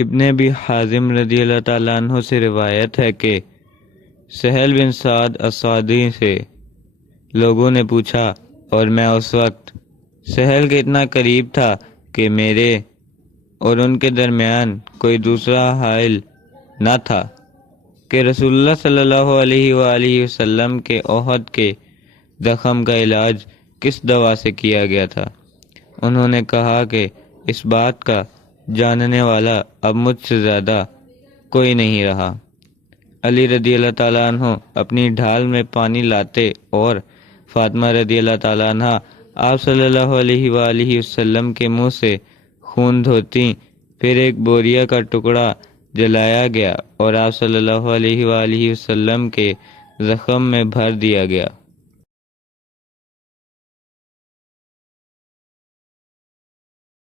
ابن ابی حازم رضی اللہ تعالیٰ عنہ سے روایت ہے کہ سہل بن سعد الساعدی سے لوگوں نے پوچھا اور میں اس وقت سہل کے اتنا قریب تھا کہ میرے اور ان کے درمیان کوئی دوسرا حائل نہ تھا کہ رسول اللہ صلی اللہ علیہ وآلہ وسلم کے احد کے زخم کا علاج کس دوا سے کیا گیا تھا۔ انہوں نے کہا کہ اس بات کا جاننے والا اب مجھ سے زیادہ کوئی نہیں رہا۔ علی رضی اللہ تعالیٰ عنہ اپنی ڈھال میں پانی لاتے اور فاطمہ رضی اللہ تعالیٰ عنہ آپ صلی اللہ علیہ وآلہ وسلم کے منہ سے خون دھوتی، پھر ایک بوریا کا ٹکڑا جلایا گیا اور آپ صلی اللہ علیہ وآلہ وسلم کے زخم میں بھر دیا گیا۔